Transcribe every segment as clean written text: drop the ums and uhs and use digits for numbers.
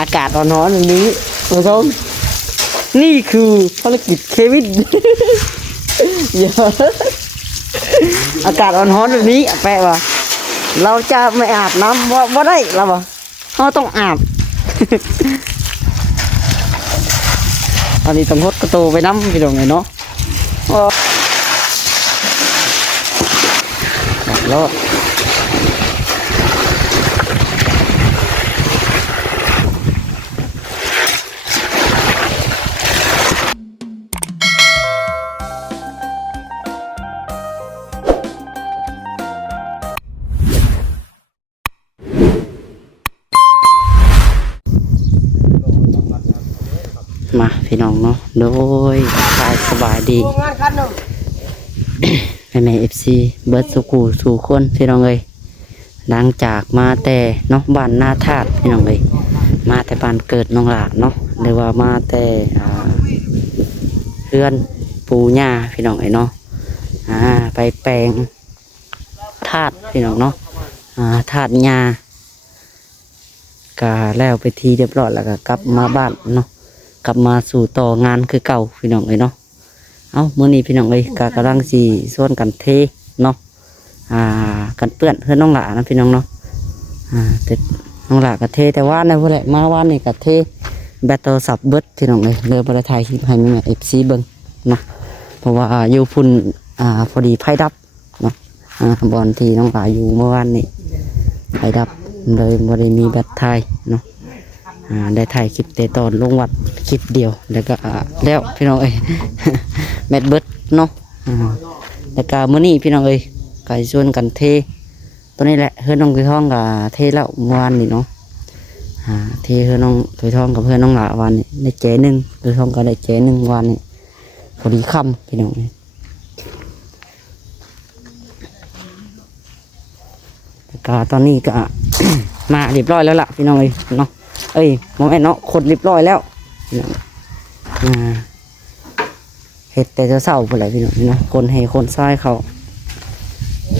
อากาศร้อนๆแบบนี้ผู้ชมนี่คือภารกิจเควินเยอะอากาศร้อนๆแบบนี้แปะว่าเราจะไม่อาบน้ำว่าได้เราบอกเราต้องอาบ ตอนนี้ต้องหดกระโตไปน้ำไปตรงไหนเนาะรอดมาพี่น้องเนาะโดยสบายดีแม่เอฟซีเบิร์ดสุกูสู่คนพี่น้องเลยหลังจากมาแต่เนาะบ้านนาธาตุพี่น้องเลยมาแต่บ้านเกิดน้องหลานเนาะหรือว่ามาแต่เพื่อนปูย่าพี่น้องเลยเนาะไปแปลงธาตุพี่น้องเนาะธาตุย่าก็แล้วไปทีเรียบร้อยแล้วก็กลับมาบ้านเนาะกลับมาสู่ต่องานคือเก่าพี่น้องเลยเนาะเอาเมื่อนี้พี่น้องเลยกำลังสีส่วนกันเทเนาะกันเปื้อนเพื่อนน้องหลานะพี่น้องเนาะแต่น้องหลากระเทแต่ว่าในวันแหละมาวันนี้กระเทแบตเตอร์สับเบิดพี่น้องเลยเรือบริไทยคลิปให้แม่เอฟซีเบิ้งเนาะเพราะว่าอยู่พุ่นพอดีไฟดับเนาะบอลที่น้องหลาอยู่เมื่อวานนี้ไฟดับเลยบริมีแบตไทยเนาะได้ถ่ายคลิปเตตอนลงวัดคลิปเดียวแล้วก็แล้วพี่น้องเอ้ย แบตเบิดเนาะแล้วก็มื้อนี้พี่น้องเอ้ยก็ชวนกันเทตัวนี้แหละเพื่อนน้องถุยทองกับเทแล้วเมื่อวานนี่เนาะเทเพื่อนน้องถุยทองกับเพื่อนน้องหลาวันนี้ได้เจ๊หนึ่งถุยทองก็ได้เจ๊หนึ่งวันนี้พอดีค่ำพี่น้องแล้วก็ตอนนี้ก็ มาเรียบร้อยแล้วล่ะพี่น้องเอ้ยเนาะเอ้ยมองไอ้เนาะขดเรียบร้อยแล้วเห็ดแต่จะเศร้าไปเลยพี่น้องเนาะคนให้คนทรายเขา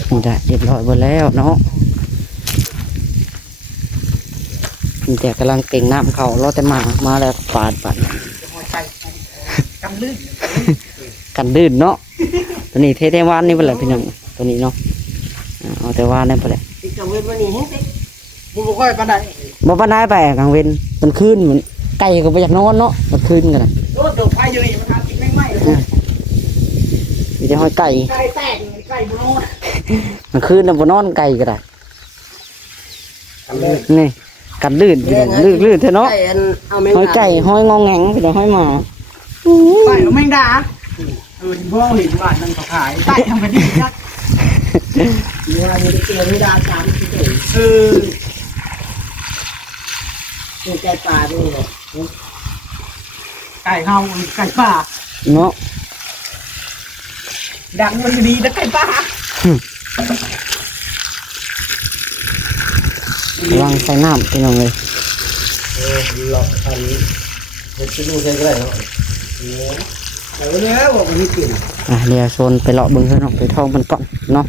นี่ได้เรียบร้อยหมดแล้วเนาะมีแต่กำลังเก่งน้ำเขารอแต่มาแล้วปาดกันลื่น กันลื่นเนาะตัวนี้เทวานนี่ไปเลยพี่น้องตัวนี้เนาะเอาแต่วานนี่ไปเลยบ่ค่อยปานใดบ่ปานใดไปกลางเว้นมันคืนเหมือนไก่ก็ไปอยากนอนเนาะมันคืนกันน่ะโอ้ดอกไฟอยู่นี่มันทำกินแมงไหม้มีแต่ห้อยไก่แตกไก่บ่นอนมันคืนน่ะบ่นอนไก่ก็ได้นี่กันลื่นลื่นเถอะเนาะห้อยไก่ห้อยงองแงงเดี๋ยวห้อยหมาไก่แมงดาบ่เห็นว่านั่นเขาขายไก่ทำกันดีจักเวลามีเจอไม่ได้ตามที่นี่ไก่ป่าด้วยเลยไก่เฮาไก่ป่าเนาะดังมันดีนะไก่ป่าวางใส่น้ำไปหน่อยเลยหลอกอันนี้จะดูใส่ก็ได้เนาะเดี๋ยวบอกมันนี่กินเดี๋ยวโซนไปเลาะบึงเพื่อนออกไปท่องมันก่อนเนาะ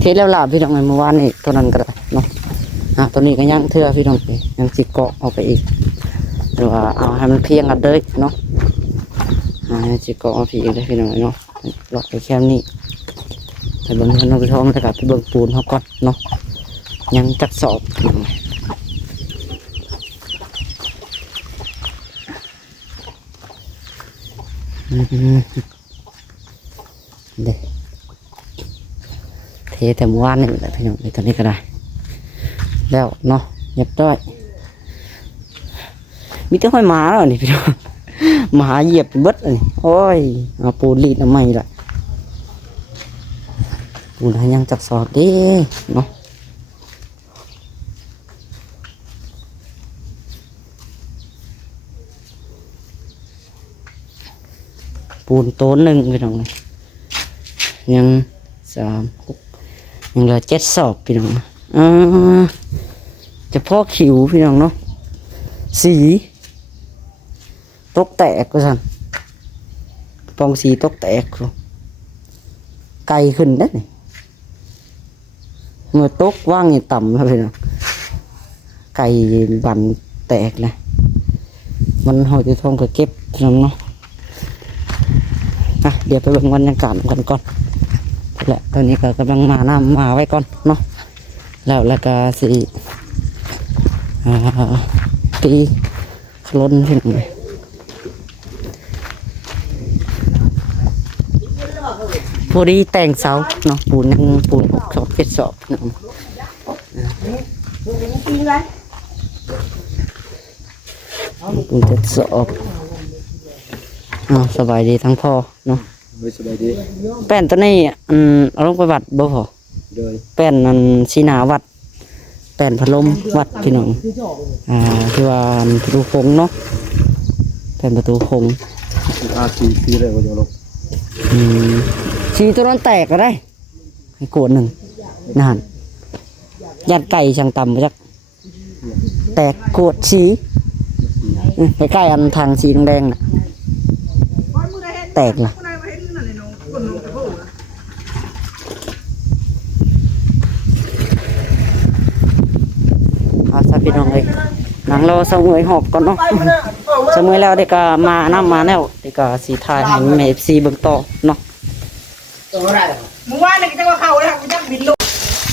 เทแล้วล่ะพี่น้องเมื่อวานนี่ตัวนั้นก็ได้เนาะตัวนี้ก็ย่างเทื่อพี่น้องยังจิกเกาะออกไปอีกหรือว่าเอาให้มันเพียงกันเลยเนาะจิกเกาะเอาผีอีกเลยพี่น้องเนาะเลาะไปแค่นี้ไปเบิ่งเพื่อนออกไปท่องแล้วก็ไปเบิ่งปูนเขาก่อนเนาะยังจัดสอบเด็กเทแต่เมื่อวานนี่แหละพี่น้องในตอนนี้ก็ได้แล้วเนาะเรียบร้อยมีแต่ห้อยหมาแล้วนี่พี่น้องหมาเหยียบเบิดเลยโอ้ยเอาปูนรีดน้ำไหมล่ะปูนยังจัดสอบดิเนาะปูนโต้นหนึ่งพี่น้องยังยังเหลือ7 สอบพี่น้องจะพอขิวพี่น้องเนาะสีตกแตกก็สั่นปองสีตกแตกไกลขึ้นได้นี่เมื่อตกว่างนี่ต่ำแล้วพี่น้องไก่บันแตกเลย มันหอยที่ทองก็เก็บน้ำเนาะเดี๋ยวไปเบิ่งบรรยากาศกันก่อนแหละตอนนี้ก็กำลังมาน้ำมาไว้ก่อนเนาะแล้วก็สิตีขล้นขึ้นเลยพอดีแต่งเสาเนาะปูนยังปูนสอบเป็ดสอบเนาะปูนเป็ดสอบสบายดีทั้งพ่อเนาะสบายดีแป้นตัวนี้เอาลงไปวัดบ่พอโดยแป้นนันชีนาวัดแป้นพัดลมวัดพี่น้องที่ว่าประตูคงเนาะแป้นประตูคงทีเลยว่าจะลงชีตัวนั้นแตกก็ได้ให้โกดหนึ่งนานยัดไก่ช่างต่ำไปจักแตกโกดชีใกล้ๆอันทางสีแดงๆน่ะแตกล่ะซาพี่น้องเลยหนังเราสมุยหอบก่อนเนาะสมุยแล้วเด็กก็มาน้ำมาแล้วเด็กก็สีทายให้แม่ซีเบิ่งต่อเนาะมึงว่าเนี่ยจะว่าเขาแล้วกูจะบินลง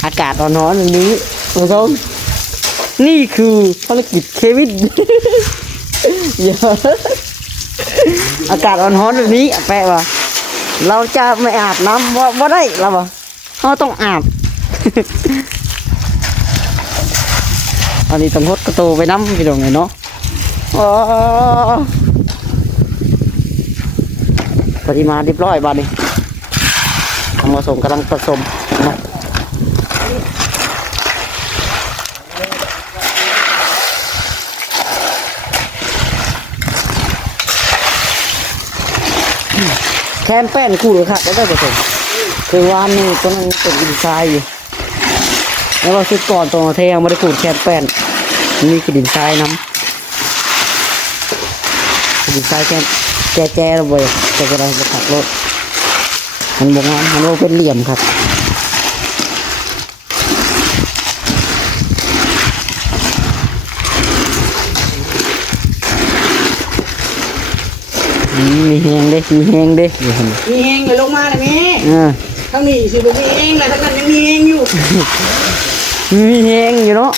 อากาศร้อนๆอย่างนี้ผู้ชมนี่คือภารกิจเควินอากาศร้อนๆแบบนี้แปลว่าเราจะไม่อาบน้ำว่าได้เราบอกเราต้องอาบอันนี้ต้องหดกระโตไปน้ำพี่น้องไงเนาะปริมาณเรียบร้อยบ้านนี้ทำผสมกำลังผสมเนาะแคนแป้นคู่หรือค่ะได้ผสมคือวานนี่ตอนนั้นเป็นอินไซด์อยู่แล้วเราชุดก่อนตรงเทียงไม่ได้ขูดแคนแป้นนี่คือดินทรายน้ำดินทรายแก่ๆเลยจะกระไรจะขับรถมันบอกว่ามันเป็นเหลี่ยมครับมีแหงเด้มีแหงเด้มีแหงเลยลงมาเลยแม่ทั้งนี้สิบุมีแหงเลยทั้งนั้นยังมีแหงอยู่มีแหงอยู่เนาะ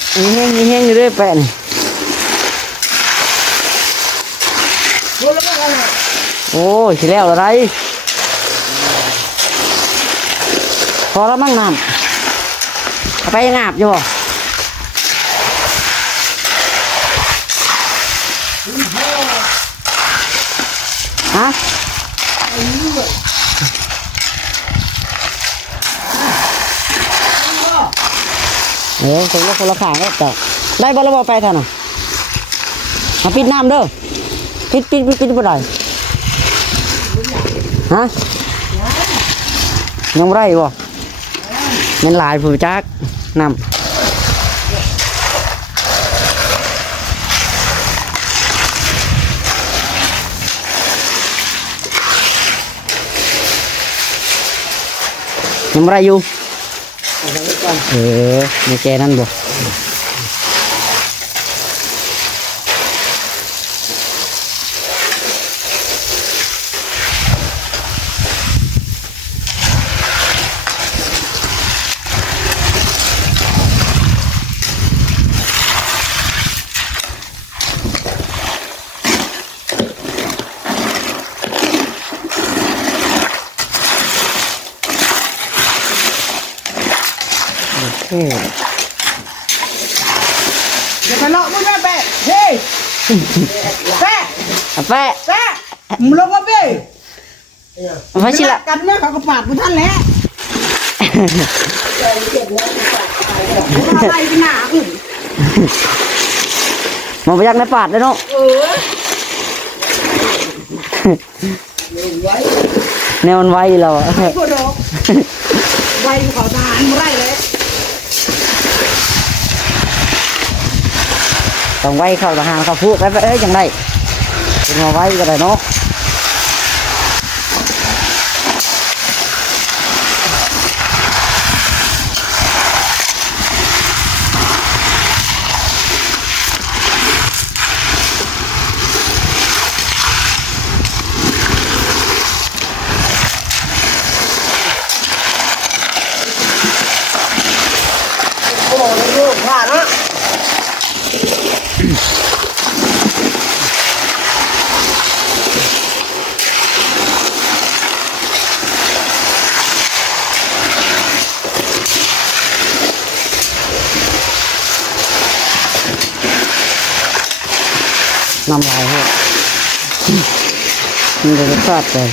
มีแหงอยู่ด้วยแปะนี่โอ้ยสิแล้วอะไรพอแล้วมั่งน้ำเอาไปยังอาบอยู่บ่ฮะคนละข้างก็แต่ได้บอลแล้วบอลไปท่านอ่ะมาปิดน้ำเด้อปิดบ่ได้ฮะยังไรบ่เงินหลายผู้จักน้ำยังไรอยู่ไม่แกนั่นบ่อย่าไปเลาะมึงนะแปะเฮ้ยแปะมึงลงมาเบ้ไม่ใช่ละกันเนี่ยเขาก็ปาดบุท่านแล้วอะไรกันหนาอื่นมองไปยังในปาดเลยเนาะแนวมันไวเราอะไวเขาทหารไม่ได้เลยต้องไว้เข้าทหารเขาพูดไปอย่างไรเป็นมาไว้ก็ได้เนาะ น้ำลายเหรอมันจะรสเลย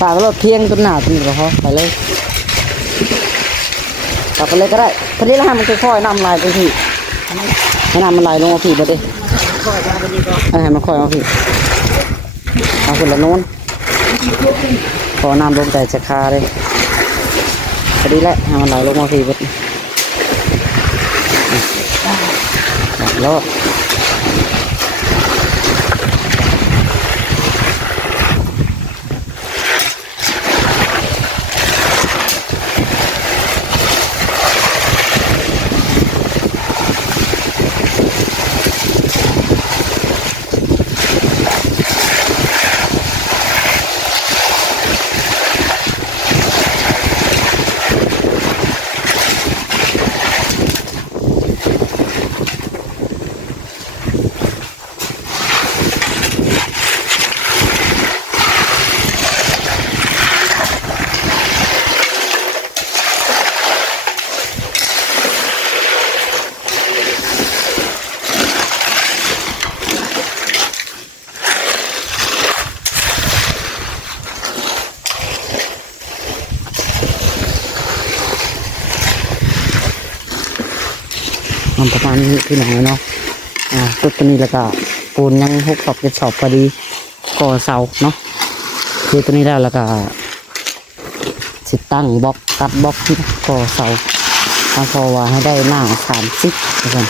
ฝากรถเพียงต้นหนาต้นกระเพาะไปเลยฝากไปเลยก็ได้พอดีแล้วให้มันค่อยๆนำลายไปพี่ให้นำมันลายลงมาพี่ไปดิให้มันค่อยมาพี่เอาคนละโน้นพอน้ำลงแต่จะคาเลยพอดีแล้วให้มันไหลลงมาพี่ไปรอดมันประมาณนี้พี่น้องเนาะตุ๊ตัวนี้แล้วก็ปูนยัง6 ศอก 7 ศอกพอดีก่อเสาเนาะคือตัวนี้ได้แล้วก็สิตั้งบล็อกตัดบล็อกที่ก่อเสาทำพอว่าให้ได้หน้า30นะครับ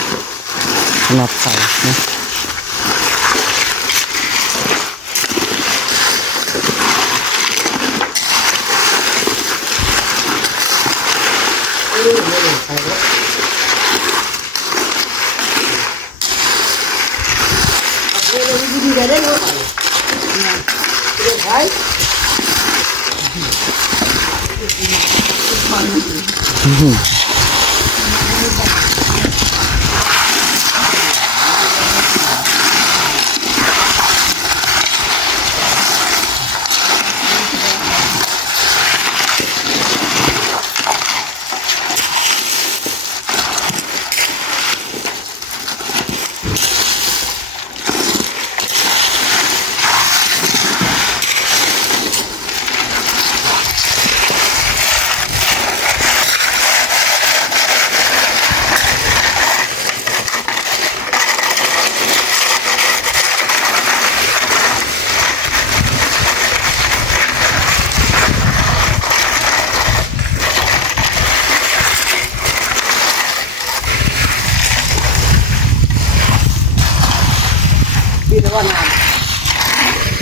สำหรับเสาเนาะ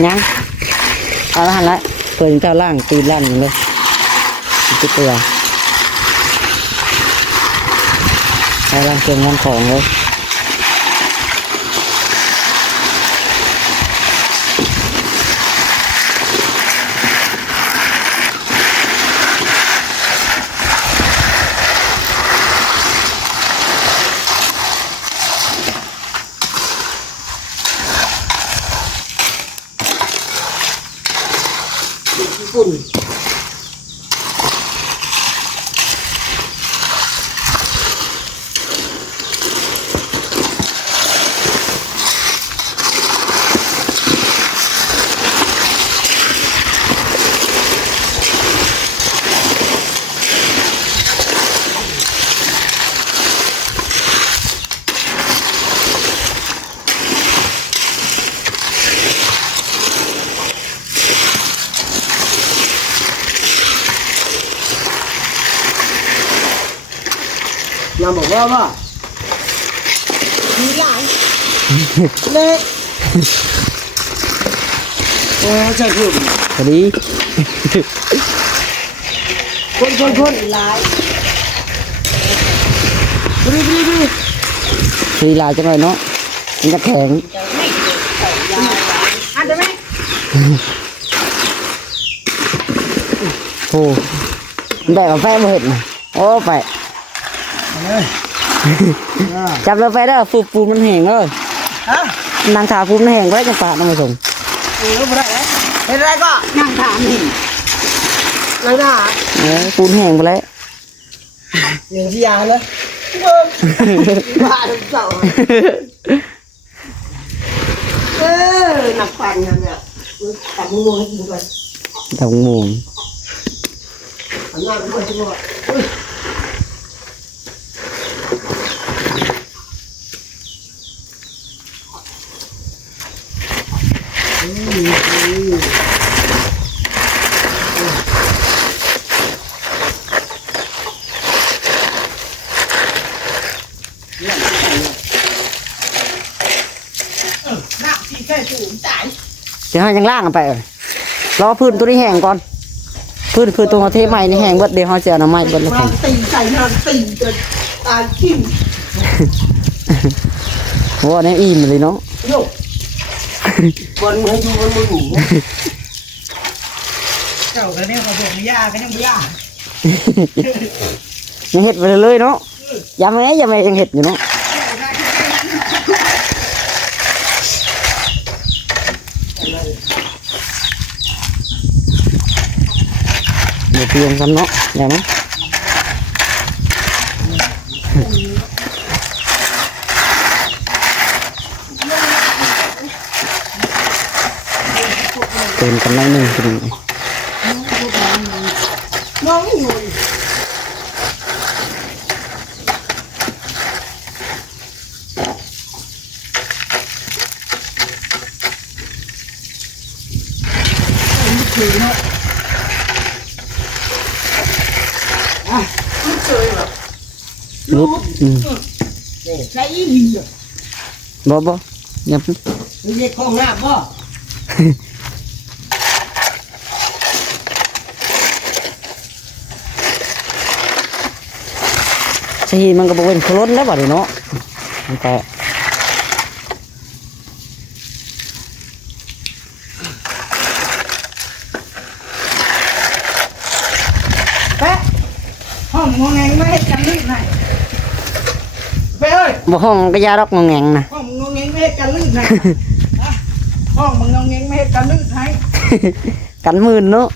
ยังเอาละหันละเปิดเจ้าล่างตีนล่างอย่างเลยติดตัวใช้ล่างเครื่องงานของเลยฝุ่นนางบอกว่ามีหลานเละโอ้ใช่พูดพอดีคนหลายดีหลายจังเลยเนาะมันจะแข็งอันเดียวไหม โอ้แบบว่าแฟบ่เห็ดนะโอ้ไป เลย จับเลยไปเด้อปูมันแห้งเลย ฮะ นางขาปูมันแห้งไว้จังปะน้องมาส่ง บ่ได้แล้วเฮ็ดอะไรก็นั่งถามนี่นั่งถาม ปูนแห้งไปแล้ว อย่างที่ยาเลยบ้าทั้งเจ้าหนักปั่นกันเนี่ยตัดมือให้กินก่อน ดอกมูล ทำงานด้วยทั้งหมดหนักที่แค่สูงตาย เดี๋ยวให้ยังล่างกันไปเลยรอพื้นตัวนี้แห้งก่อนพื้นตัวเทใหม่นี่แห้งเบิดเดี๋ยวเขาจะเอาน้ำไม้เบิดแล้ว มันตีใส่น้ำตีจนตายกิ้ง ว่าเนี่ยอิ่มเลยเนาะ โยกบนมืออยู่บนมือหนูเจ้ากันเนี่ยเขาบอกยากันยังไม่ยา ยังเห็ดไปเลยเนาะยำแม่ยังเห็ดอยู่เนาะเดี๋ยวเพียงกันเนาะอย่างนั้นเติมกันหน่อยหนึงเป็นไง มองอยู่ลุดใช้อีหลีอ่ะ บ่อย่าพึ่ง เรียกของหน้าบ่ ใช่มันก็บอกเป็นโคลนแล้วบ่เดี๋ยวเนาะมันก็ แป๊ะห้องงงแงงไม่ให้กันลึกหน่อยแป๊ะเอ้ย บ่ห้องกระยาดอกงงแงงนะ ห้องมึงงงแงงไม่ให้กันลึกหน่อยห้องมึงงงแงงไม่ให้กันลึกให้ กันมื่นเนาะ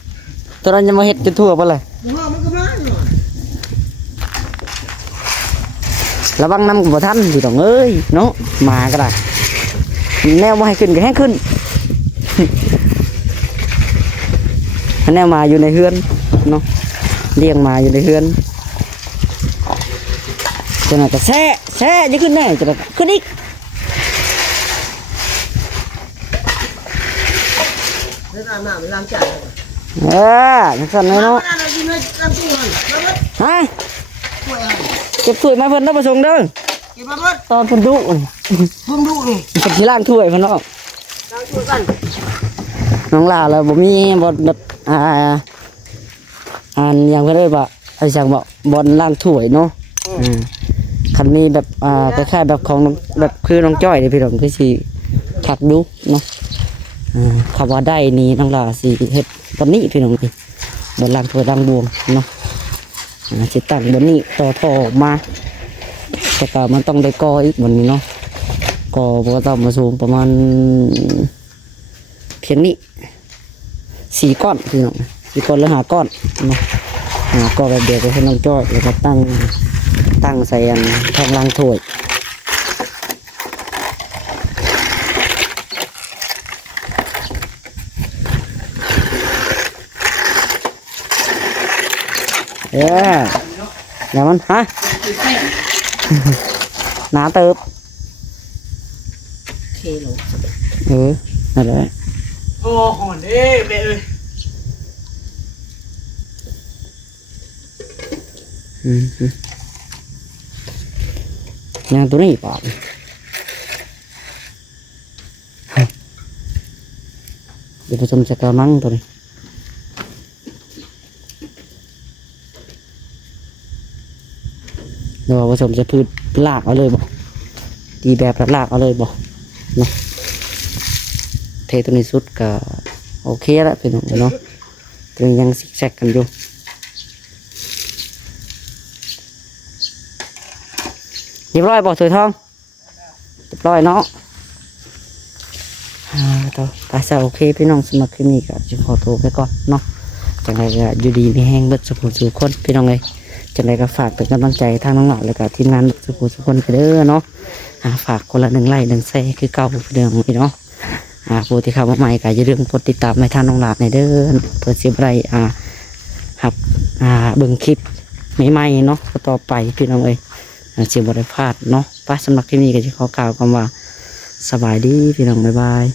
ตัวนั้นจะมาเฮ็ดจะทั่วไปเลย ห้องมันก็มาอยู่ ระวังน้ำกับบ่ทันพี่ต้องเอ้ยเนาะมาก็ได้แนวบ่ให้ขึ้นก็ให้ขึ้น แนวมาอยู่ในเฮือนเนาะเลี้ยงมาอยู่ในเฮือนจะน่าจะแซ่จะขึ้นแน่จะได้ขึ้นอีก เรื่องอาบน้ำล้างจาน จังซั่นเลยเนาะ อะไรกินไม่ล้างตู้มันแล้วก็ ฮะ ช่วยเอา เก็บถ้วยมาเพิ่นเด้อบ่ส่งเด้อ เก็บมาเบิด ตอนเพิ่นดุนี่ เพิ่งดูนี่ เพิ่นสิล้างถ้วยเพิ่นเนาะ ล้างตู้กัน น้องลาแล้วบ่มีบ่แบบอย่างเพิ่นเอ้ยว่าไอ้จังบ่บ่ล้างถ้วยเนาะคันมีแบบคล้ายๆแบบของแบบคือน้องจ้อยนี่พี่น้องคือสิคักดูเนาะคำว่าได้นี่น้องลาสิเฮ็ดตอนนี้พี่น้องนี่บ่ล้างถ้วยล้างบวงเนาะสิตั้งบนนี้ต่อท่อออกมาแต่ก็มันต้องได้ก่ออีกบนนี้เนาะก่อบ่ต้องมาสูงประมาณเพียงนี้4 ก้อนพี่น้อง4 ก้อนหรือ5 ก้อนเนาะก็แบบเดียวกับน้องจ้อยแล้วก็ตั้งใส่ทางล้างถ้วยอย่ามันฮะ หนาเติบ เคโล นั่นแหละ โอ้หอนเอ้ยเบ้เอ้ย ยางตัวนี้เปล่าเดี๋ยวผสมจากกระมังตัวนี้เดี๋ยวผสมจะพืชลากเอาเลยบ่ตีแบบลากเอาเลยบ่เนาะเทตัวนี้สุดก็โอเคแล้วเป็นเนาะ ตัวนี้ยังซิกแซกกันอยู่เรียบร้อยบ่ถวยทองเรียบร้อยเนาะต่อไปซะโอเคพี่น้องสำหรับคลิปนี้ก็จะขอตัวไปก่อนเนาะจังไรก็อยู่ดีมีแห้งเบิดสุขสู่คนพี่น้องเลยจังไรก็ฝากเป็นกำลังใจทางน้องหล่อแล้วก็ทีมงานเบิดสุขสู่คนไปเด้อเนาะฝากคนละ1 ไลค์ 1 แชร์คือเก่าเดิมพี่เนาะผู้ที่เข้ามาใหม่ก็อย่าลืมกดติดตามให้ทางน้องหล่อในเด้อเพื่อสิบไรครับเบิ่งคลิปใหม่ๆเนาะต่อไปพี่น้องเลยเสียบริพลาดเนาะป้าสำหรับคลิปนี้ก็จะขอกล่าวคำว่าสบายดีพี่น้องบ๊ายบาย